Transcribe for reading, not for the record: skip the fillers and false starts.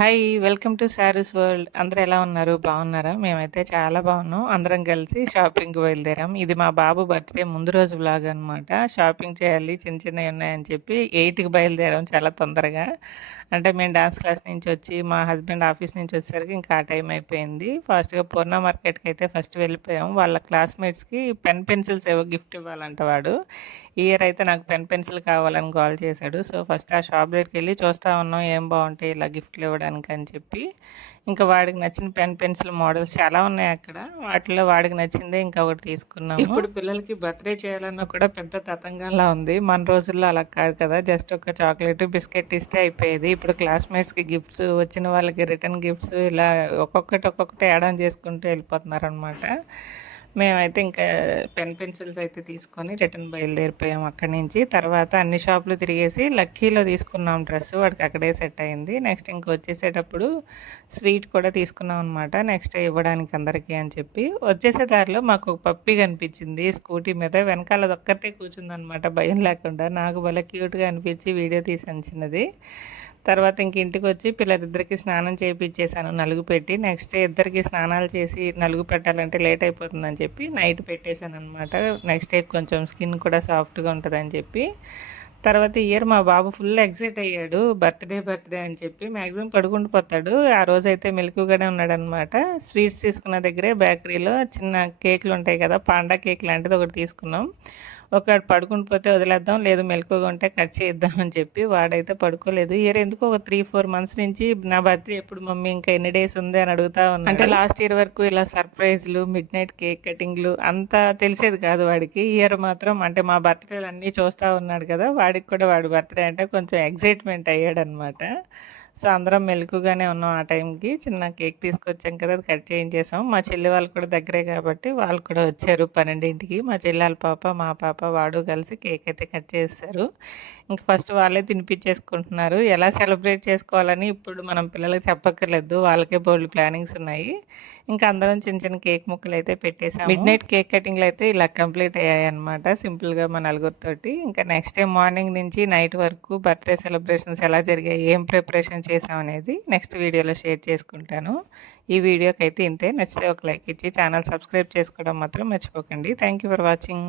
Hi! Welcome to saris world. అందరూ ఎలా ఉన్నారు? బాగున్నారా? మేమైతే చాలా బాగున్నాం. అందరం కలిసి షాపింగ్‌కి బయలుదేరాం. ఇది మా బాబు బర్త్‌డే ముందు రోజు వ్లాగ్ అనమాట. షాపింగ్ చేయాలి, చిన్న చిన్నయి ఉన్నాయని చెప్పి 8కి బయలుదేరాం చాలా తొందరగా. అంటే మేము డాన్స్ క్లాస్ నుంచి వచ్చి, మా హస్బెండ్ ఆఫీస్ నుంచి వచ్చేసరికి ఇంకా ఆ టైం అయిపోయింది. ఫాస్ట్‌గా పూర్ణ మార్కెట్‌కి అయితే ఫస్ట్ వెళ్ళిపోయాం. వాళ్ళ క్లాస్‌మేట్స్‌కి పెన్సిల్స్ ఏవో గిఫ్ట్ ఇవ్వాలంట వాడు. ఈ ఇయర్ అయితే నాకు పెన్సిల్ కావాలని గోల చేశాడు. సో, ఫస్ట్ ఆ షాప్ దగ్గరికెళ్ళి చూస్తా ఉన్నాం ఏం బావుంటాయి ఇలా గిఫ్ట్‌లు ఇవ్వడానికి అని చెప్పి. ఇంకా వాడికి నచ్చిన పెన్సిల్ మోడల్స్ చాలా ఉన్నాయి అక్కడ. వాటిలో వాడికి నచ్చిందే ఇంకా ఒకటి తీసుకున్నాము. ఇప్పుడు పిల్లలకి బర్త్‌డే చేయాలన్నా కూడా పెద్ద తతంగంలా ఉంది. మన రోజుల్లో అలా కాదు కదా! జస్ట్ ఒక చాక్లెట్, బిస్కెట్ ఇస్తే అయిపోయేది. ఇప్పుడు క్లాస్‌మేట్స్‌కి గిఫ్ట్స్, వచ్చిన వాళ్ళకి రిటర్న్ గిఫ్ట్స్ ఇలా ఒక్కొక్కటి యాడ్ ఆన్ చేసుకుంటూ వెళ్ళిపోతున్నారనమాట. మేమైతే ఇంకా పెన్సిల్స్ అయితే తీసుకొని రిటర్న్ బయలుదేరిపోయాం అక్కడి నుంచి. తర్వాత అన్ని షాపులు తిరిగేసి లక్కీలో తీసుకున్నాం డ్రెస్. వాడికి అక్కడే సెట్ అయింది. నెక్స్ట్ ఇంక వచ్చేసేటప్పుడు స్వీట్ కూడా తీసుకున్నాం అనమాట. నెక్స్ట్ ఇవ్వడానికి అందరికీ అని చెప్పి. వచ్చేసే దారిలో మాకు ఒక పప్పీ కనిపించింది స్కూటీ మీద. వెనకాల అదొక్కతే కూర్చుందనమాట భయం లేకుండా. నాకు భలే క్యూట్‌గా అనిపించి వీడియో తీసాను చిన్నది. తర్వాత ఇంక ఇంటికొచ్చి పిల్లలిద్దరికీ స్నానం చేపిచ్చేసాను నలుగు పెట్టి. నెక్స్ట్ ఇద్దరికి స్నానాలు చేసి నలుగు పెట్టాలంటే లేట్ అయిపోతుందని చెప్పి నైట్ పెట్టేశాననమాట. నెక్స్ట్ డే కొంచెం స్కిన్ కూడా సాఫ్ట్‌గా ఉంటదని చెప్పి. తర్వాత ఇయర్ మా బాబు ఫుల్ ఎక్సైట్ అయ్యాడు. బర్త్‌డే అని చెప్పి. మాక్సిమం పడుకుండిపోతాడు. ఆ రోజైతే మెలకువగానే ఉన్నాడనమాట. స్వీట్స్ తీసుకున్న దగ్గరే బేకరీలో చిన్న కేకులుంటాయి కదా! పాండా కేక్ లాంటిది ఒకటి తీసుకున్నాం. ఒకడు పడుకుండిపోతే వదిలేద్దాం, లేదు మెలకువగా ఉంటే కట్ చేయిద్దాం అని చెప్పి వాడైతే పడుకోలేదు. ఇయర్ ఎందుకో ఒక 3, 4 మంత్స్ నుంచి నా బర్త్‌డే ఎప్పుడు మమ్మీ ఇంకా ఎన్ని డేస్ ఉంది అని అడుగుతా ఉన్నాడు. అంటే లాస్ట్ ఇయర్ వరకు ఇలా సర్ప్రైజ్‌లు, మిడ్‌నైట్ కేక్ కటింగ్‌లు అంతా తెలిసేది కాదు వాడికి. ఈ ఇయర్ మాత్రం అంటే మా బర్త్‌డేలు అన్నీ చూస్తా ఉన్నాడు కదా! వాడికి కూడా వాడి బర్త్‌డే అంటే కొంచెం ఎక్సైట్‌మెంట్ అయ్యాడనమాట. సో, అందరం మెలకువగానే ఉన్నాం ఆ టైంకి. చిన్న కేక్ తీసుకొచ్చాం కదా! అది కట్ చేయించేసాం. మా చెల్లి వాళ్ళు కూడా దగ్గరే కాబట్టి వాళ్ళు కూడా వచ్చారు 12కి. మా చెల్లాల పాప, మా పాప, వాడు కలిసి కేక్ అయితే కట్ చేసేసారు. ఇంక ఫస్ట్ వాళ్ళే తినిపించేసుకుంటున్నారు. ఎలా సెలబ్రేట్ చేసుకోవాలని ఇప్పుడు మనం పిల్లలకి చెప్పక్కర్లేదు. వాళ్ళకే బోలెడు ప్లానింగ్స్ ఉన్నాయి. ఇంకా అందరం చిన్న చిన్న కేక్ ముక్కలైతే పెట్టేసాము. మిడ్‌నైట్ కేక్ కటింగ్‌లు అయితే ఇలా కంప్లీట్ అయ్యాయన్నమాట. సింపుల్‌గా మా నలుగురితోటి. ఇంకా నెక్స్ట్ డే మార్నింగ్ నుంచి నైట్ వరకు బర్త్‌డే సెలబ్రేషన్స్ ఎలా జరిగాయి, ఏం ప్రిపరేషన్ చేసామనేది నెక్స్ట్ వీడియోలో షేర్ చేసుకుంటాను. ఈ వీడియోకైతే ఇంతే. నచ్చితే ఒక లైక్ ఇచ్చి ఛానల్ సబ్స్క్రైబ్ చేసుకోవడం మాత్రం మర్చిపోకండి. Thank you for watching.